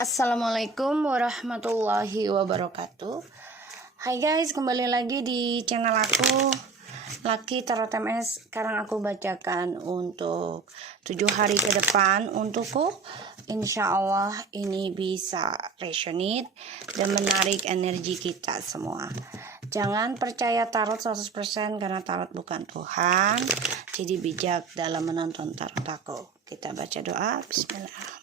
Assalamualaikum warahmatullahi wabarakatuh. Hai guys, kembali lagi di channel aku Lucky Tarot MS. Sekarang aku bacakan untuk 7 hari ke depan untukku. Insya Allah ini bisa resonate dan menarik energi kita semua. Jangan percaya tarot 100% karena tarot bukan Tuhan. Jadi bijak dalam menonton tarot aku. Kita baca doa. Bismillahirrahmanirrahim.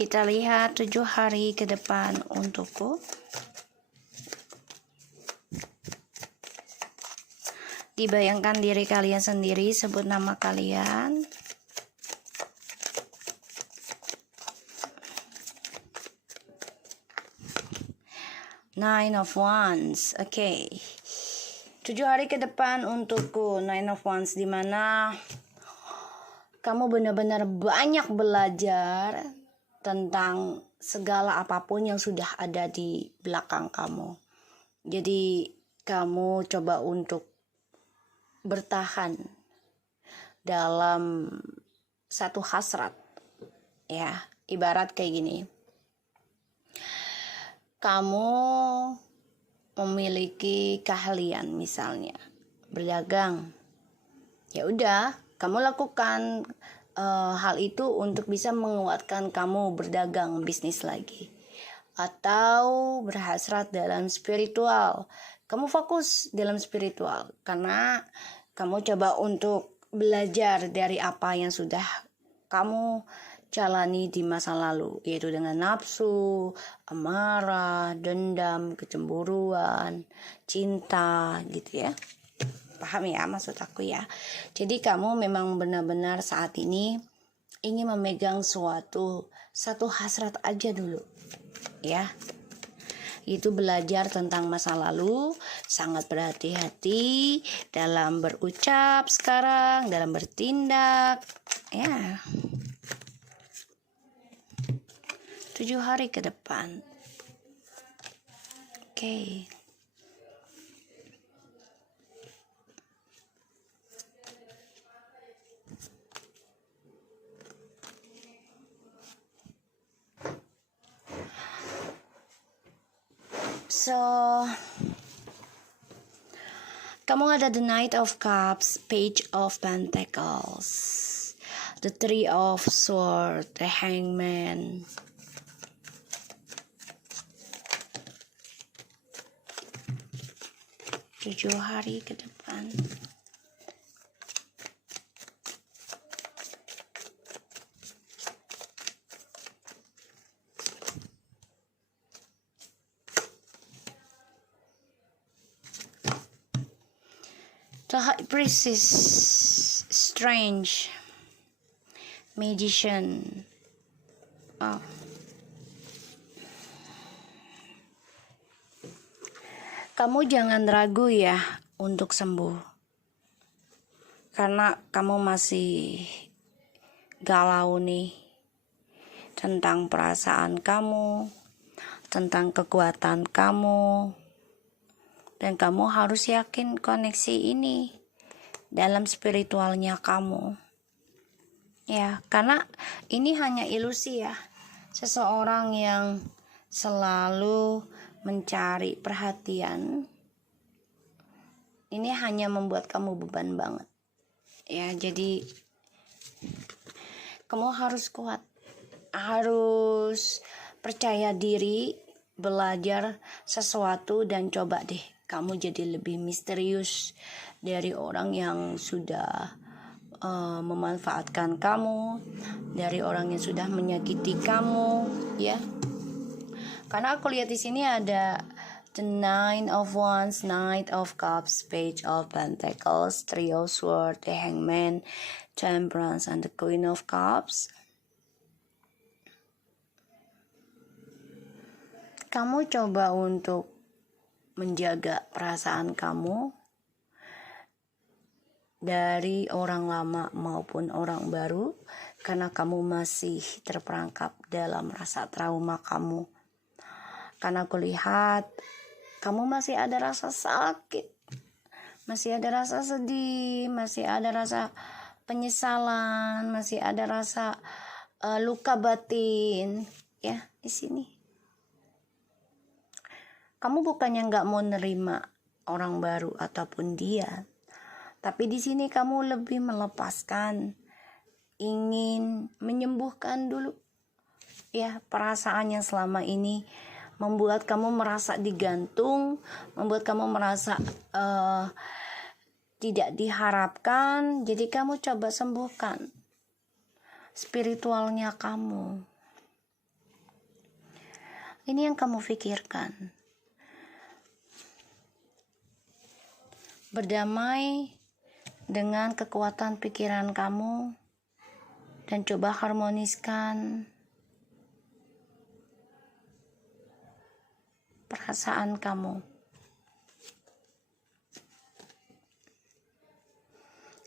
Kita lihat 7 hari ke depan untukku. Dibayangkan diri kalian sendiri, sebut nama kalian. Nine of Wands. Oke. 7 hari ke depan untukku. Nine of Wands, dimana kamu benar-benar banyak belajar tentang segala apapun yang sudah ada di belakang kamu. Jadi kamu coba untuk bertahan dalam satu hasrat, ya. Ibarat kayak gini, kamu memiliki keahlian misalnya berdagang, ya udah kamu lakukan hal itu untuk bisa menguatkan kamu berdagang bisnis lagi. Atau berhasrat dalam spiritual, kamu fokus dalam spiritual karena kamu coba untuk belajar dari apa yang sudah kamu jalani di masa lalu, yaitu dengan nafsu, amarah, dendam, kecemburuan, cinta gitu ya. Paham ya maksud aku ya. Jadi kamu memang benar-benar saat ini ingin memegang satu hasrat aja dulu, ya. Itu belajar tentang masa lalu, sangat berhati-hati dalam berucap sekarang, dalam bertindak, ya. 7 hari ke depan. Oke. So, kamu ada the Knight of Cups, Page of Pentacles, the Three of Swords, the Hangman. Tujuh hari ke depan. The High Priestess, Strange, Magician. Oh. Kamu jangan ragu ya untuk sembuh. Karena kamu masih galau nih tentang perasaan kamu, tentang kekuatan kamu. Dan kamu harus yakin koneksi ini dalam spiritualnya kamu. Ya, karena ini hanya ilusi ya. Seseorang yang selalu mencari perhatian, ini hanya membuat kamu beban banget. Ya, jadi kamu harus kuat. Harus percaya diri, belajar sesuatu dan coba deh kamu jadi lebih misterius dari orang yang sudah memanfaatkan kamu, dari orang yang sudah menyakiti kamu, ya. Karena aku lihat di sini ada the Nine of Wands, Knight of Cups, Page of Pentacles, Three of Swords, the Hangman, Temperance, and the Queen of Cups. Kamu coba untuk menjaga perasaan kamu dari orang lama maupun orang baru, karena kamu masih terperangkap dalam rasa trauma kamu. Karena aku lihat kamu masih ada rasa sakit, masih ada rasa sedih, masih ada rasa penyesalan, masih ada rasa luka batin, ya di sini. Kamu bukannya nggak mau nerima orang baru ataupun dia, tapi di sini kamu lebih melepaskan, ingin menyembuhkan dulu, ya perasaan yang selama ini membuat kamu merasa digantung, membuat kamu merasa tidak diharapkan. Jadi kamu coba sembuhkan spiritualnya kamu. Ini yang kamu pikirkan. Berdamai dengan kekuatan pikiran kamu dan coba harmoniskan perasaan kamu.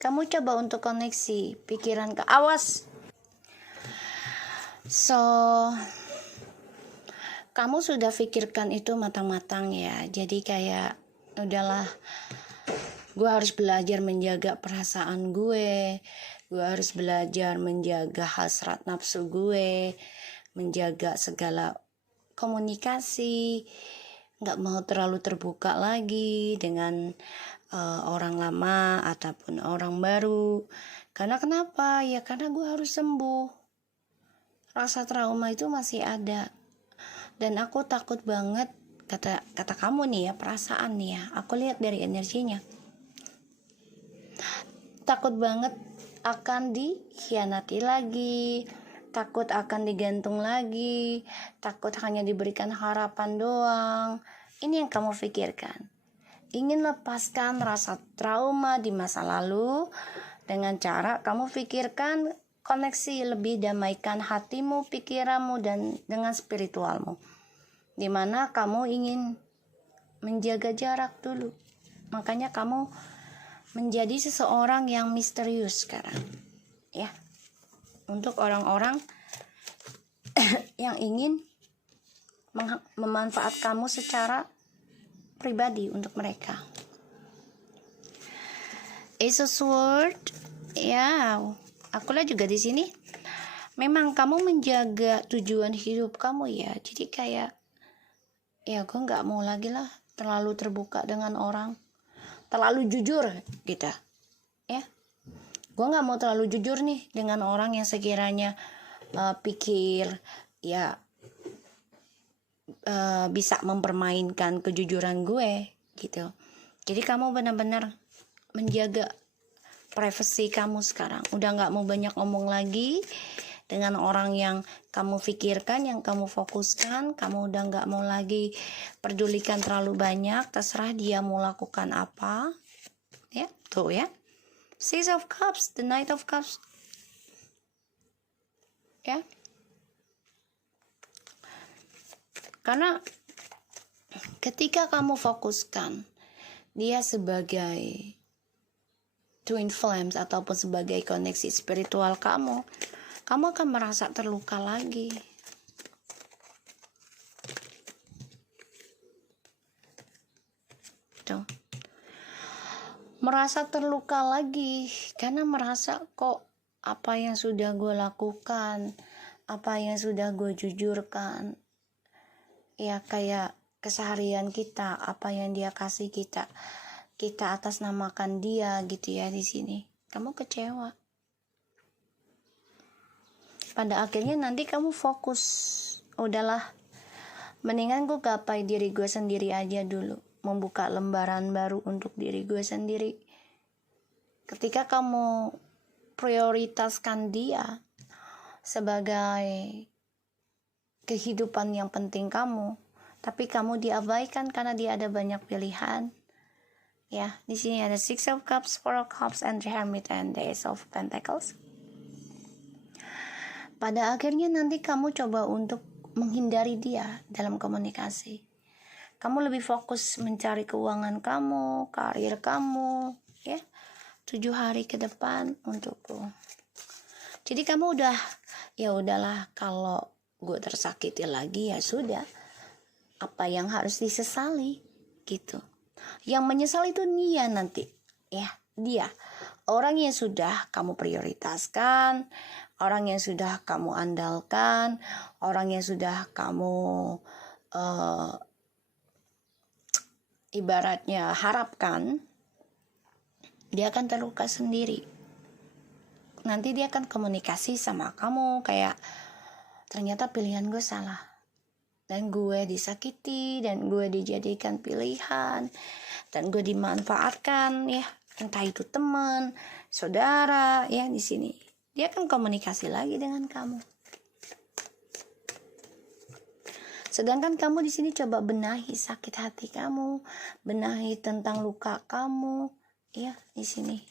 Kamu coba untuk koneksi pikiran ke awas. So, kamu sudah pikirkan itu matang-matang ya. Jadi kayak udahlah, gue harus belajar menjaga perasaan gue harus belajar menjaga hasrat nafsu gue, menjaga segala komunikasi, gak mau terlalu terbuka lagi dengan orang lama ataupun orang baru. Karena kenapa? Ya karena gue harus sembuh. Rasa trauma itu masih ada. Dan aku takut banget, kata kamu nih ya, perasaan nih ya, aku lihat dari energinya, takut banget akan dikhianati lagi, takut akan digantung lagi, takut hanya diberikan harapan doang. Ini yang kamu pikirkan. Ingin lepaskan rasa trauma di masa lalu dengan cara kamu pikirkan koneksi, lebih damaikan hatimu, pikiranmu, dan dengan spiritualmu. Dimana kamu ingin menjaga jarak dulu. Makanya kamu menjadi seseorang yang misterius sekarang. Ya. Untuk orang-orang yang ingin memanfaat kamu secara pribadi untuk mereka. Ace of Swords, ya, akulah juga di sini. Memang kamu menjaga tujuan hidup kamu ya. Jadi kayak, ya gue nggak mau lagi lah terlalu terbuka dengan orang, terlalu jujur gitu, ya. Gue nggak mau terlalu jujur nih dengan orang yang sekiranya pikir ya bisa mempermainkan kejujuran gue gitu. Jadi kamu benar-benar menjaga privasi kamu sekarang. Udah nggak mau banyak ngomong lagi dengan orang yang kamu pikirkan, yang kamu fokuskan. Kamu udah nggak mau lagi pedulikan terlalu banyak. Terserah dia mau lakukan apa. Ya, tuh ya. Six of Cups, the Knight of Cups. Ya. Karena ketika kamu fokuskan dia sebagai twin flames ataupun sebagai koneksi spiritual kamu akan merasa terluka lagi. Tuh. Merasa terluka lagi karena merasa kok apa yang sudah gue lakukan, apa yang sudah gue jujurkan, ya kayak keseharian kita, apa yang dia kasih kita atas namakan dia gitu ya di sini. Kamu kecewa. Pada akhirnya nanti kamu fokus, udahlah, mendingan gue gapai diri gue sendiri aja dulu, membuka lembaran baru untuk diri gue sendiri. Ketika kamu prioritaskan dia sebagai kehidupan yang penting kamu, tapi kamu diabaikan karena dia ada banyak pilihan. Ya, di sini ada Six of Cups, Four of Cups, and the Hermit, and the Ace of Pentacles. Pada akhirnya nanti kamu coba untuk menghindari dia dalam komunikasi. Kamu lebih fokus mencari keuangan kamu, karir kamu, ya. 7 hari ke depan untukku. Jadi kamu udah, ya udahlah, kalau gue tersakiti lagi ya sudah, apa yang harus disesali gitu. Yang menyesal itu dia nanti, ya dia. Orang yang sudah kamu prioritaskan, orang yang sudah kamu andalkan, orang yang sudah kamu ibaratnya harapkan, dia akan terluka sendiri. Nanti dia akan komunikasi sama kamu kayak, ternyata pilihan gue salah, dan gue disakiti, dan gue dijadikan pilihan, dan gue dimanfaatkan, ya entah itu teman, saudara, ya di sini dia akan komunikasi lagi dengan kamu. Sedangkan kamu di sini coba benahi sakit hati kamu, benahi tentang luka kamu, ya di sini.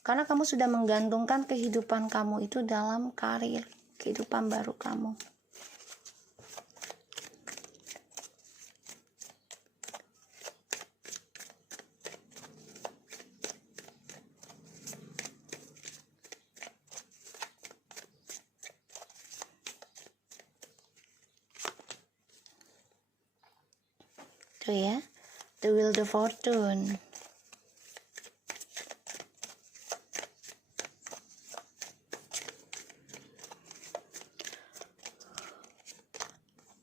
Karena kamu sudah menggantungkan kehidupan kamu itu dalam karir, kehidupan baru kamu. Tuh ya, the wheel of fortune.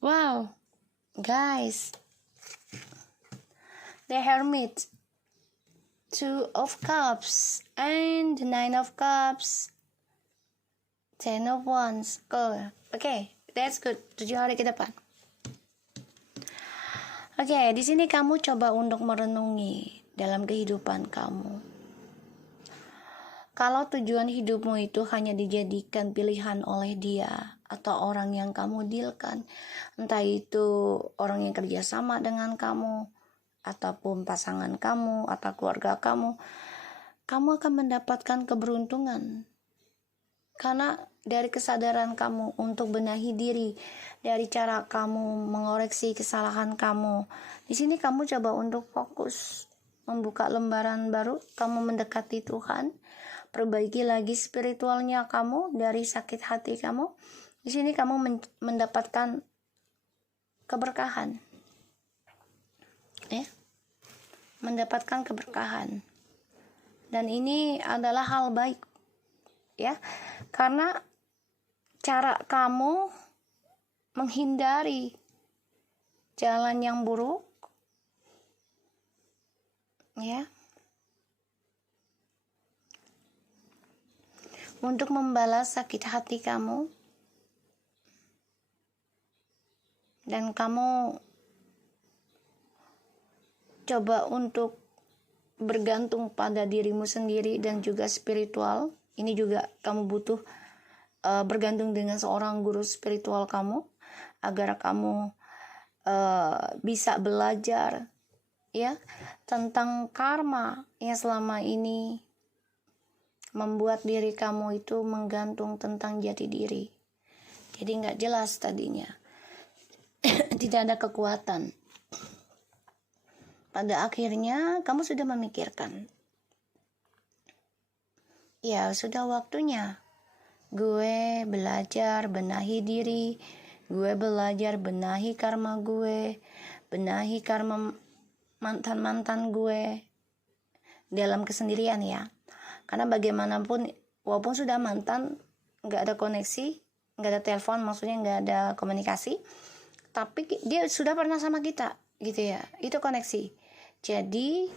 Wow, guys, the Hermit, 2 of Cups, and the 9 of Cups, 10 of Wands. Cool. Okay, that's good. 7 hari ke depan. Oke, di sini kamu coba untuk merenungi dalam kehidupan kamu. Kalau tujuan hidupmu itu hanya dijadikan pilihan oleh dia atau orang yang kamu dealkan, entah itu orang yang kerjasama dengan kamu, ataupun pasangan kamu atau keluarga kamu, kamu akan mendapatkan keberuntungan. Karena dari kesadaran kamu untuk benahi diri, dari cara kamu mengoreksi kesalahan kamu, di sini kamu coba untuk fokus membuka lembaran baru, kamu mendekati Tuhan, perbaiki lagi spiritualnya kamu dari sakit hati kamu. Di sini kamu mendapatkan keberkahan, ya, mendapatkan keberkahan, dan ini adalah hal baik, ya, karena cara kamu menghindari jalan yang buruk, ya, untuk membalas sakit hati kamu, dan kamu coba untuk bergantung pada dirimu sendiri dan juga spiritual. Ini juga kamu butuh bergantung dengan seorang guru spiritual kamu, agar kamu bisa belajar, ya, tentang karma yang selama ini membuat diri kamu itu menggantung tentang jati diri. Jadi nggak jelas tadinya, tidak ada kekuatan. Pada akhirnya kamu sudah memikirkan, ya sudah waktunya gue belajar benahi diri, gue belajar benahi karma gue, benahi karma mantan-mantan gue dalam kesendirian, ya. Karena bagaimanapun, walaupun sudah mantan, nggak ada koneksi, nggak ada telepon, maksudnya nggak ada komunikasi, tapi dia sudah pernah sama kita, gitu ya, itu koneksi. Jadi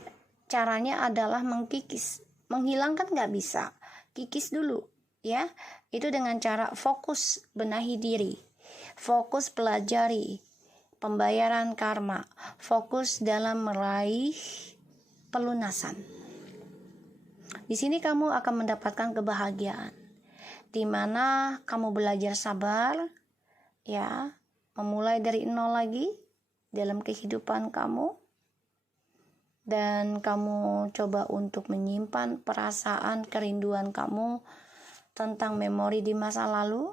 caranya adalah mengkikis, menghilangkan nggak bisa, kikis dulu, ya. Itu dengan cara fokus benahi diri, fokus pelajari pembayaran karma, fokus dalam meraih pelunasan. Di sini kamu akan mendapatkan kebahagiaan, di mana kamu belajar sabar, ya, memulai dari nol lagi dalam kehidupan kamu. Dan kamu coba untuk menyimpan perasaan kerinduan kamu tentang memori di masa lalu,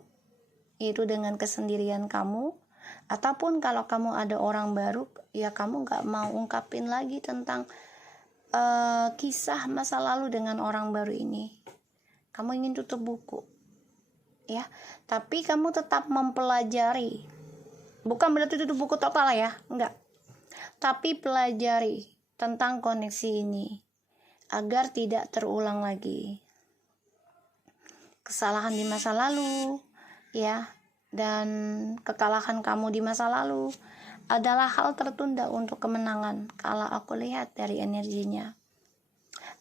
yaitu dengan kesendirian kamu. Ataupun kalau kamu ada orang baru, ya kamu gak mau ungkapin lagi tentang kisah masa lalu dengan orang baru ini. Kamu ingin tutup buku, ya, tapi kamu tetap mempelajari. Bukan berarti tutup buku total ya, enggak. Tapi pelajari tentang koneksi ini agar tidak terulang lagi kesalahan di masa lalu, ya, dan kekalahan kamu di masa lalu adalah hal tertunda untuk kemenangan. Kalau aku lihat dari energinya,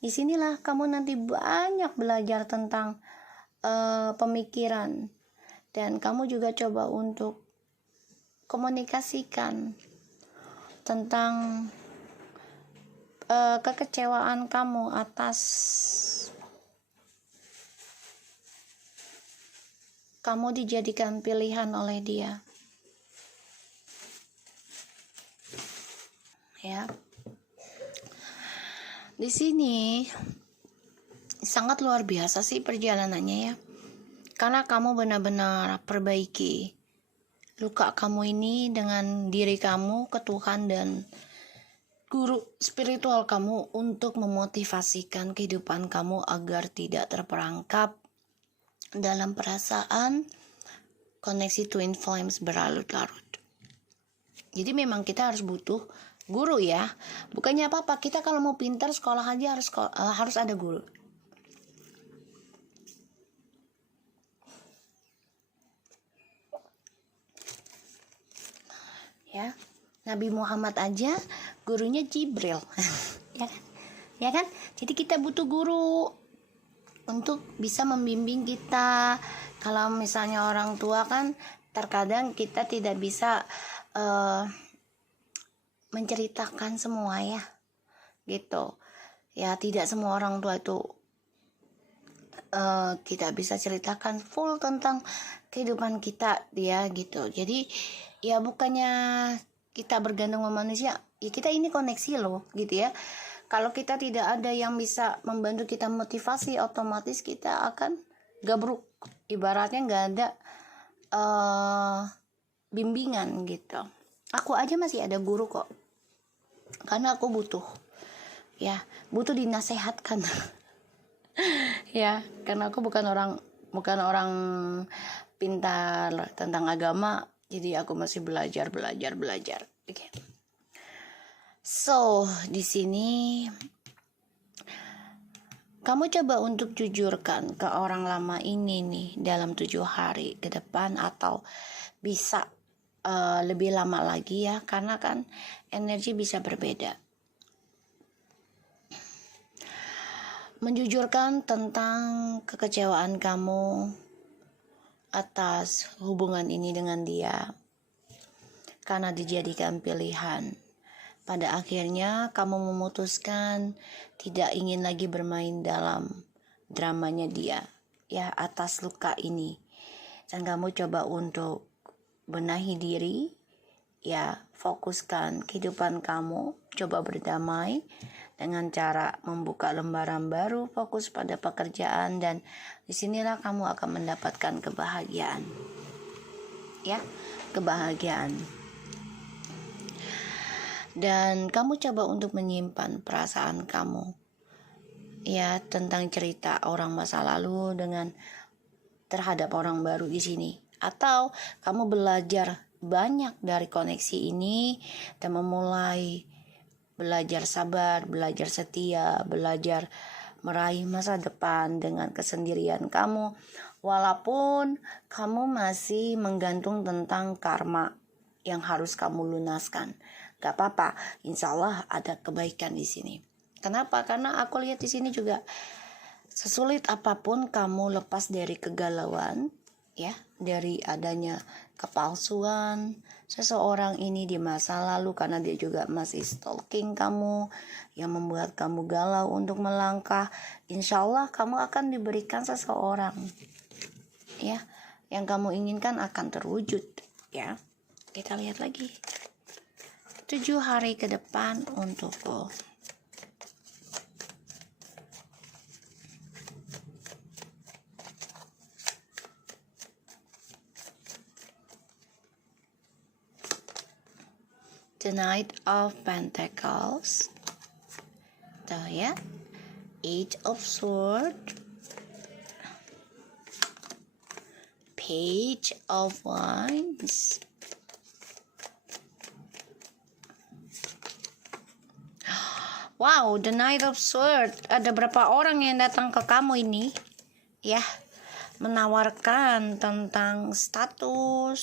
disinilah kamu nanti banyak belajar tentang pemikiran, dan kamu juga coba untuk komunikasikan tentang kekecewaan kamu atas kamu dijadikan pilihan oleh dia, ya. Di sini sangat luar biasa sih perjalanannya, ya, karena kamu benar-benar perbaiki luka kamu ini dengan diri kamu ke Tuhan dan guru spiritual kamu untuk memotivasikan kehidupan kamu agar tidak terperangkap dalam perasaan koneksi twin flames berlarut-larut. Jadi memang kita harus butuh guru, ya. Bukannya apa-apa, kita kalau mau pintar sekolah aja harus ada guru. Ya, Nabi Muhammad aja gurunya Jibril. Ya kan? Ya kan? Jadi kita butuh guru untuk bisa membimbing kita. Kalau misalnya orang tua kan terkadang kita tidak bisa menceritakan semua, ya, gitu. Ya, tidak semua orang tua itu kita bisa ceritakan full tentang kehidupan kita, ya, gitu. Jadi ya bukannya kita bergantung sama manusia, ya kita ini koneksi loh, gitu ya. Kalau kita tidak ada yang bisa membantu kita motivasi, otomatis kita akan gabruk. Ibaratnya nggak ada bimbingan gitu. Aku aja masih ada guru kok, karena aku butuh, ya, butuh dinasehatkan. Ya, karena aku bukan orang pintar tentang agama, jadi aku masih belajar. Okay. So, di sini kamu coba untuk jujurkan ke orang lama ini nih dalam 7 hari ke depan, atau bisa lebih lama lagi, ya, karena kan energi bisa berbeda. Menjujurkan tentang kekecewaan kamu atas hubungan ini dengan dia, karena dijadikan pilihan. Pada akhirnya kamu memutuskan tidak ingin lagi bermain dalam dramanya dia, ya, atas luka ini. Dan kamu coba untuk benahi diri, ya, fokuskan kehidupan kamu, coba berdamai dengan cara membuka lembaran baru, fokus pada pekerjaan, dan disinilah kamu akan mendapatkan kebahagiaan, ya, kebahagiaan. Dan kamu coba untuk menyimpan perasaan kamu, ya, tentang cerita orang masa lalu dengan terhadap orang baru di sini, atau kamu belajar banyak dari koneksi ini dan memulai belajar sabar, belajar setia, belajar meraih masa depan dengan kesendirian kamu, walaupun kamu masih menggantung tentang karma yang harus kamu lunaskan. Gak apa-apa, insya Allah ada kebaikan di sini. Kenapa? Karena aku lihat di sini juga sesulit apapun kamu lepas dari kegalauan, ya, dari adanya kepalsuan seseorang ini di masa lalu, karena dia juga masih stalking kamu, yang membuat kamu galau untuk melangkah. Insya Allah kamu akan diberikan seseorang, ya, yang kamu inginkan akan terwujud, ya. Kita lihat lagi 7 hari ke depan untukku. The Knight of Pentacles, Tuh ya, Eight of Swords, Page of Wands, wow, the Knight of Swords. Ada berapa orang yang datang ke kamu ini? Ya, menawarkan tentang status.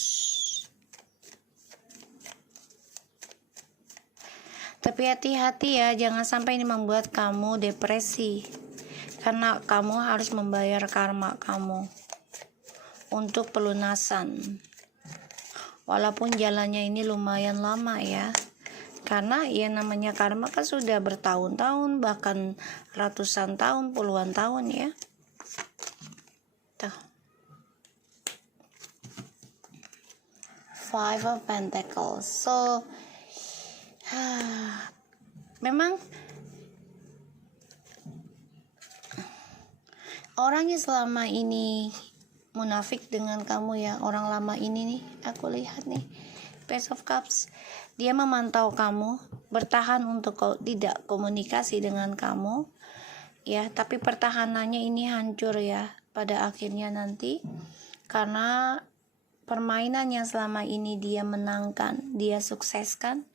Tapi hati-hati ya, jangan sampai ini membuat kamu depresi. Karena kamu harus membayar karma kamu untuk pelunasan. Walaupun jalannya ini lumayan lama ya. Karena ya namanya karma kan sudah bertahun-tahun, bahkan ratusan tahun, puluhan tahun ya. Tuh. Five of Pentacles. So, memang orang yang selama ini munafik dengan kamu ya, orang lama ini nih, aku lihat nih, Page of Cups. Dia memantau kamu, bertahan untuk tidak komunikasi dengan kamu, ya. Tapi pertahanannya ini hancur ya pada akhirnya nanti, karena permainan yang selama ini dia menangkan, dia sukseskan,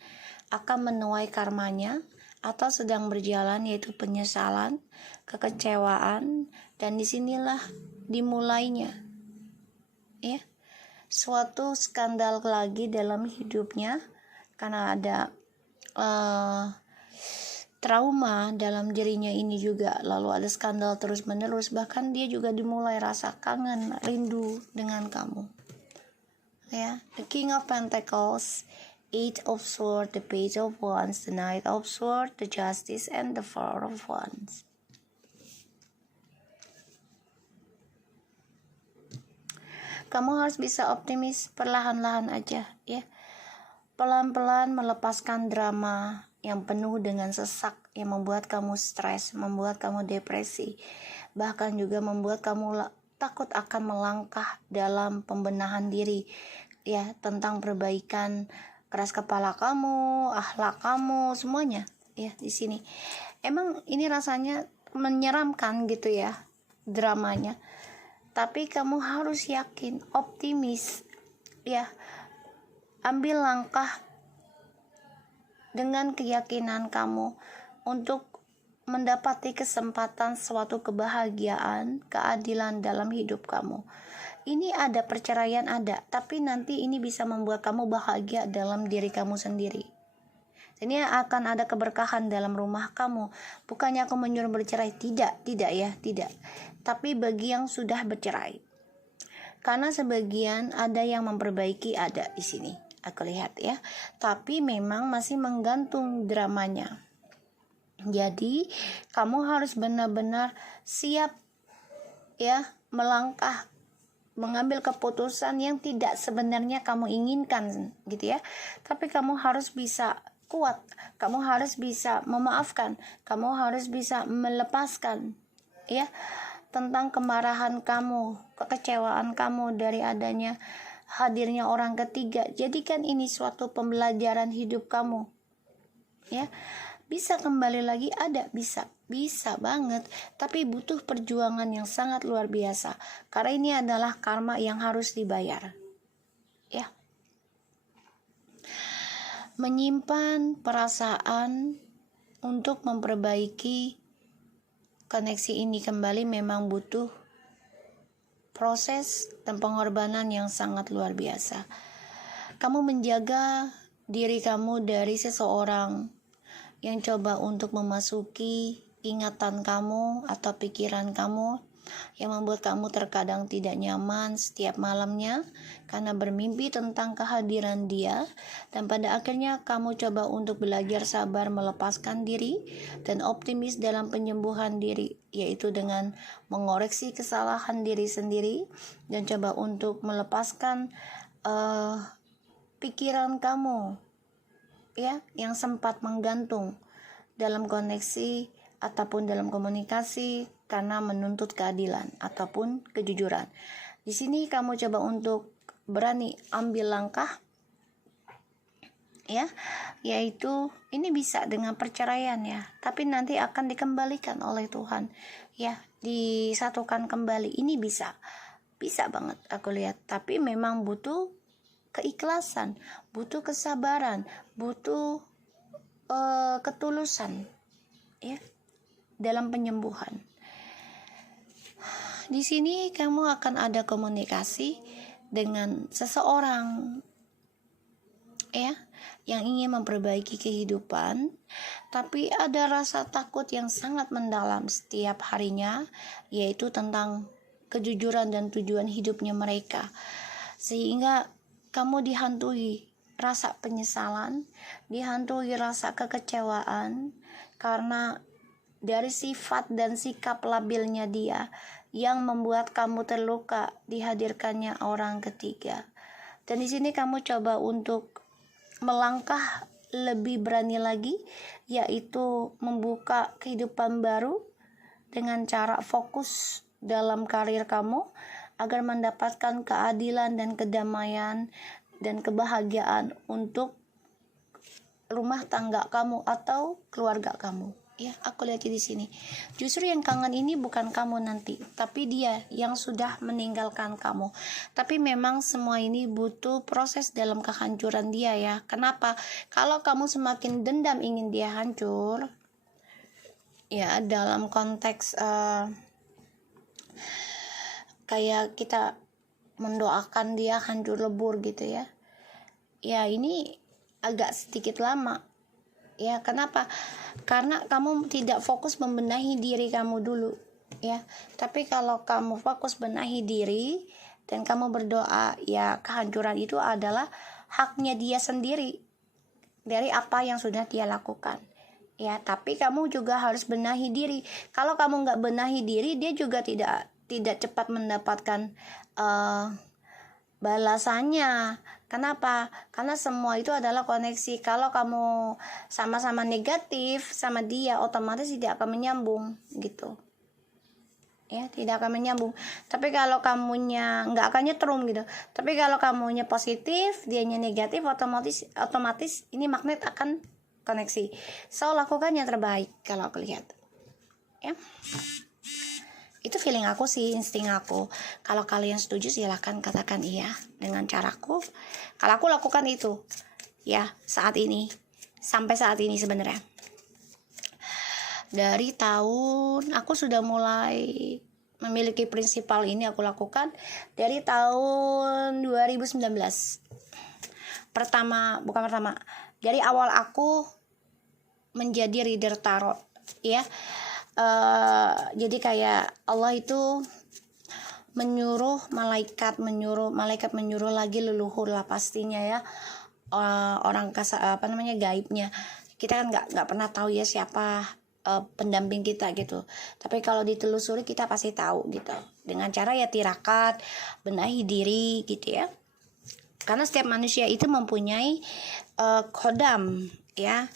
akan menuai karmanya, atau sedang berjalan yaitu penyesalan, kekecewaan, dan disinilah dimulainya, ya, suatu skandal lagi dalam hidupnya. Karena ada trauma dalam dirinya ini juga, lalu ada skandal terus menerus, bahkan dia juga dimulai rasa kangen, rindu dengan kamu ya. The King of Pentacles, Eight of Swords, the Page of Wands, the Knight of Swords, the Justice, and the Four of Wands. Kamu harus bisa optimis, perlahan-lahan aja ya. Pelan-pelan melepaskan drama yang penuh dengan sesak, yang membuat kamu stres, membuat kamu depresi, bahkan juga membuat kamu takut akan melangkah dalam pembenahan diri ya, tentang perbaikan keras kepala kamu, akhlak kamu, semuanya ya di sini. Emang ini rasanya menyeramkan gitu ya dramanya. Tapi kamu harus yakin, optimis ya. Ambil langkah dengan keyakinan kamu untuk mendapati kesempatan suatu kebahagiaan, keadilan dalam hidup kamu. Ini ada perceraian, ada, tapi nanti ini bisa membuat kamu bahagia dalam diri kamu sendiri. Ini akan ada keberkahan dalam rumah kamu. Bukannya aku menyuruh bercerai, tidak ya, tidak. Tapi bagi yang sudah bercerai, karena sebagian ada yang memperbaiki, ada di sini. Aku lihat ya, tapi memang masih menggantung dramanya. Jadi kamu harus benar-benar siap ya, melangkah, mengambil keputusan yang tidak sebenarnya kamu inginkan gitu ya. Tapi kamu harus bisa kuat, kamu harus bisa memaafkan, kamu harus bisa melepaskan ya tentang kemarahan kamu, kekecewaan kamu dari adanya hadirnya orang ketiga. Jadikan ini suatu pembelajaran hidup kamu ya. Bisa kembali lagi, ada, bisa banget, tapi butuh perjuangan yang sangat luar biasa, karena ini adalah karma yang harus dibayar ya. Menyimpan perasaan untuk memperbaiki koneksi ini kembali memang butuh proses dan pengorbanan yang sangat luar biasa. Kamu menjaga diri kamu dari seseorang yang coba untuk memasuki ingatan kamu atau pikiran kamu, yang membuat kamu terkadang tidak nyaman setiap malamnya karena bermimpi tentang kehadiran dia, dan pada akhirnya kamu coba untuk belajar sabar, melepaskan diri, dan optimis dalam penyembuhan diri, yaitu dengan mengoreksi kesalahan diri sendiri dan coba untuk melepaskan pikiran kamu ya yang sempat menggantung dalam koneksi ataupun dalam komunikasi karena menuntut keadilan ataupun kejujuran. Di sini kamu coba untuk berani ambil langkah ya, yaitu ini bisa dengan perceraian ya, tapi nanti akan dikembalikan oleh Tuhan ya, disatukan kembali. Ini bisa banget aku lihat, tapi memang butuh keikhlasan, butuh kesabaran, butuh ketulusan ya dalam penyembuhan. Di sini kamu akan ada komunikasi dengan seseorang ya yang ingin memperbaiki kehidupan, tapi ada rasa takut yang sangat mendalam setiap harinya, yaitu tentang kejujuran dan tujuan hidupnya mereka, sehingga kamu dihantui rasa penyesalan, dihantui rasa kekecewaan karena dari sifat dan sikap labilnya dia yang membuat kamu terluka dihadirkannya orang ketiga. Dan di sini kamu coba untuk melangkah lebih berani lagi, yaitu membuka kehidupan baru dengan cara fokus dalam karir kamu agar mendapatkan keadilan dan kedamaian dan kebahagiaan untuk rumah tangga kamu atau keluarga kamu. Ya, aku lihat di sini. Justru yang kangen ini bukan kamu nanti, tapi dia yang sudah meninggalkan kamu. Tapi memang semua ini butuh proses dalam kehancuran dia ya. Kenapa? Kalau kamu semakin dendam ingin dia hancur, ya dalam konteks kayak kita mendoakan dia hancur lebur gitu ya. Ya ini agak sedikit lama. Ya, kenapa? Karena kamu tidak fokus membenahi diri kamu dulu, ya. Tapi kalau kamu fokus benahi diri dan kamu berdoa, ya kehancuran itu adalah haknya dia sendiri dari apa yang sudah dia lakukan. Ya, tapi kamu juga harus benahi diri. Kalau kamu nggak benahi diri, dia juga tidak cepat mendapatkan balasannya. Kenapa? Karena semua itu adalah koneksi. Kalau kamu sama-sama negatif sama dia, otomatis tidak akan menyambung gitu. Ya, tidak akan menyambung. Tapi kalau kamunya nggak akan nyetrum gitu. Tapi kalau kamunya positif, dianya negatif, otomatis ini magnet akan koneksi. So, lakukan yang terbaik kalau aku lihat. Ya. Itu feeling aku sih, insting aku. Kalau kalian setuju silahkan katakan iya dengan caraku. Kalau aku lakukan itu ya saat ini, sampai saat ini sebenarnya. Dari tahun aku sudah mulai memiliki prinsipal ini, aku lakukan dari tahun 2019. Bukan pertama. Dari awal aku menjadi reader tarot ya. Jadi kayak Allah itu menyuruh malaikat menyuruh lagi leluhur lah pastinya ya, orang gaibnya. Kita kan nggak pernah tahu ya siapa pendamping kita gitu. Tapi kalau ditelusuri kita pasti tahu gitu. Dengan cara ya tirakat, benahi diri gitu ya. Karena setiap manusia itu mempunyai kodam ya,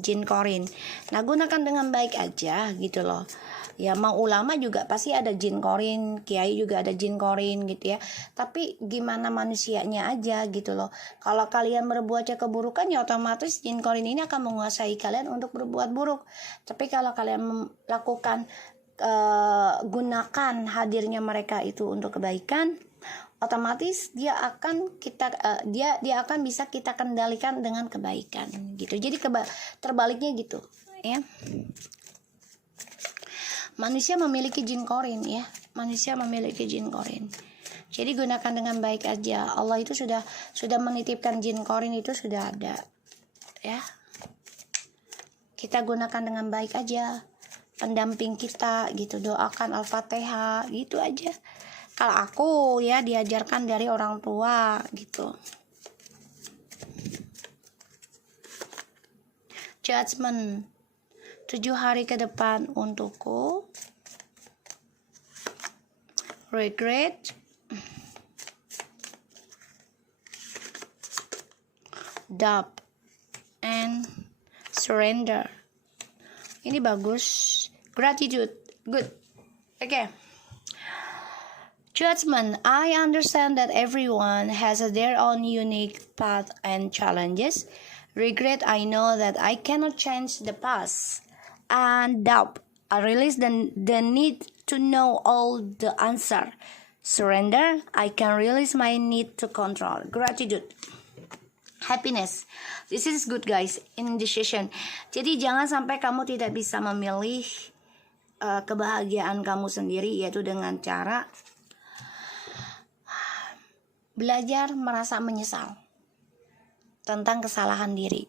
jin korin. Nah, gunakan dengan baik aja gitu loh. Ya mau ulama juga pasti ada jin korin, kiai juga ada jin korin gitu ya. Tapi gimana manusianya aja gitu loh. Kalau kalian berbuat keburukan ya otomatis jin korin ini akan menguasai kalian untuk berbuat buruk. Tapi kalau kalian melakukan gunakan hadirnya mereka itu untuk kebaikan, otomatis dia akan bisa kita kendalikan dengan kebaikan gitu. Jadi terbaliknya gitu ya. Manusia memiliki jin korin ya. Jadi gunakan dengan baik aja. Allah itu sudah menitipkan jin korin itu sudah ada ya. Kita gunakan dengan baik aja. Pendamping kita gitu, doakan Al-Fatihah gitu aja. Kalau aku ya diajarkan dari orang tua gitu. Judgment 7 hari ke depan untukku. Regret, doubt, and surrender. Ini bagus. Gratitude, good. Oke. Judgment. I understand that everyone has their own unique path and challenges. Regret. I know that I cannot change the past. And doubt. I release the need to know all the answer. Surrender. I can release my need to control. Gratitude. Happiness. This is good guys, indecision. Jadi jangan sampai kamu tidak bisa memilih kebahagiaan kamu sendiri, yaitu dengan cara belajar merasa menyesal tentang kesalahan diri.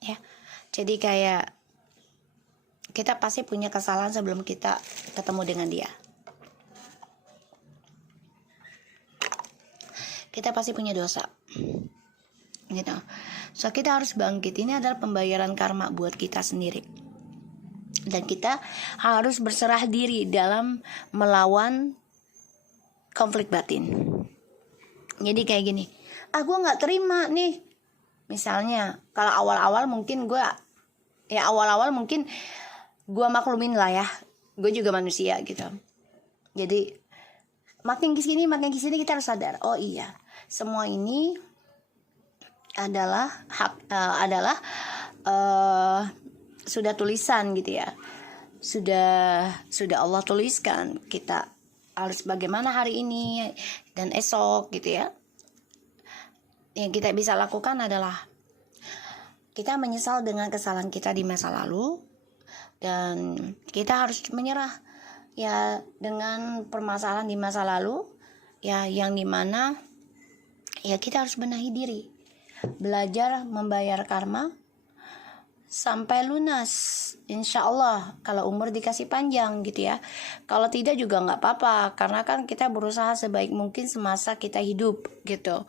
Ya. Jadi kayak kita pasti punya kesalahan sebelum kita ketemu dengan dia. Kita pasti punya dosa. Gitu. So kita harus bangkit. Ini adalah pembayaran karma buat kita sendiri. Dan kita harus berserah diri dalam melawan konflik batin. Jadi kayak gini, gue nggak terima nih. Misalnya, kalau awal-awal mungkin gue maklumin lah ya. Gue juga manusia gitu. Jadi makin kesini kita harus sadar. Oh iya, semua ini adalah sudah tulisan gitu ya. Sudah Allah tuliskan kita harus bagaimana hari ini dan esok gitu ya. Yang kita bisa lakukan adalah kita menyesal dengan kesalahan kita di masa lalu, dan kita harus menyerah ya dengan permasalahan di masa lalu ya, yang dimana ya kita harus benahi diri, belajar membayar karma sampai lunas, insya Allah, kalau umur dikasih panjang gitu ya. Kalau tidak juga nggak apa-apa, karena kan kita berusaha sebaik mungkin semasa kita hidup gitu.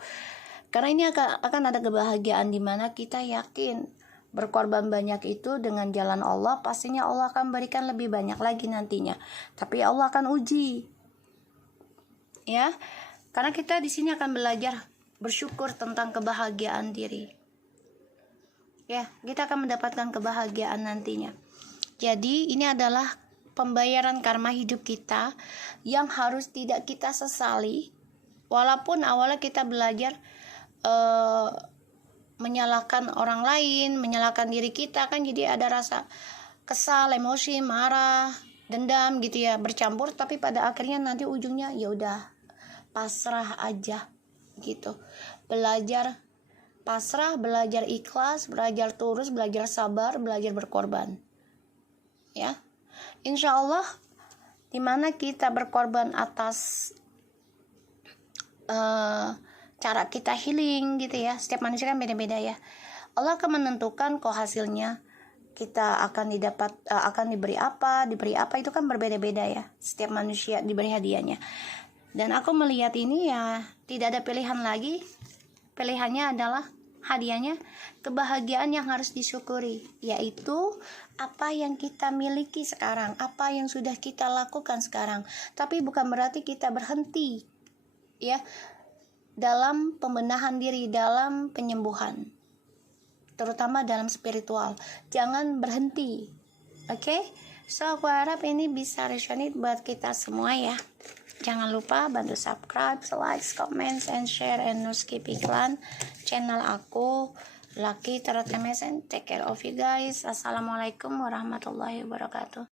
Karena ini akan ada kebahagiaan di mana kita yakin berkorban banyak itu dengan jalan Allah, pastinya Allah akan berikan lebih banyak lagi nantinya. Tapi Allah akan uji, ya, karena kita di sini akan belajar bersyukur tentang kebahagiaan diri. Ya, kita akan mendapatkan kebahagiaan nantinya. Jadi ini adalah pembayaran karma hidup kita yang harus tidak kita sesali. Walaupun awalnya kita belajar menyalahkan orang lain, menyalahkan diri kita, kan jadi ada rasa kesal, emosi, marah, dendam gitu ya, bercampur. Tapi pada akhirnya nanti ujungnya ya udah pasrah aja gitu. Belajar pasrah, belajar ikhlas, belajar tulus, belajar sabar, belajar berkorban. Ya, insya Allah, dimana kita berkorban atas cara kita healing gitu ya. Setiap manusia kan beda-beda ya. Allah akan menentukan kok hasilnya kita akan diberi apa itu kan berbeda-beda ya. Setiap manusia diberi hadiahnya. Dan aku melihat ini ya tidak ada pilihan lagi. Pilihannya adalah hadiahnya kebahagiaan yang harus disyukuri, yaitu apa yang kita miliki sekarang, apa yang sudah kita lakukan sekarang. Tapi bukan berarti kita berhenti ya dalam pembenahan diri, dalam penyembuhan, terutama dalam spiritual. Jangan berhenti. Oke? So aku harap ini bisa resonate buat kita semua ya. Jangan lupa bantu subscribe, like, comment, and share, and no skip iklan channel aku, Lucky Tarot MS, and take care of you guys. Assalamualaikum warahmatullahi wabarakatuh.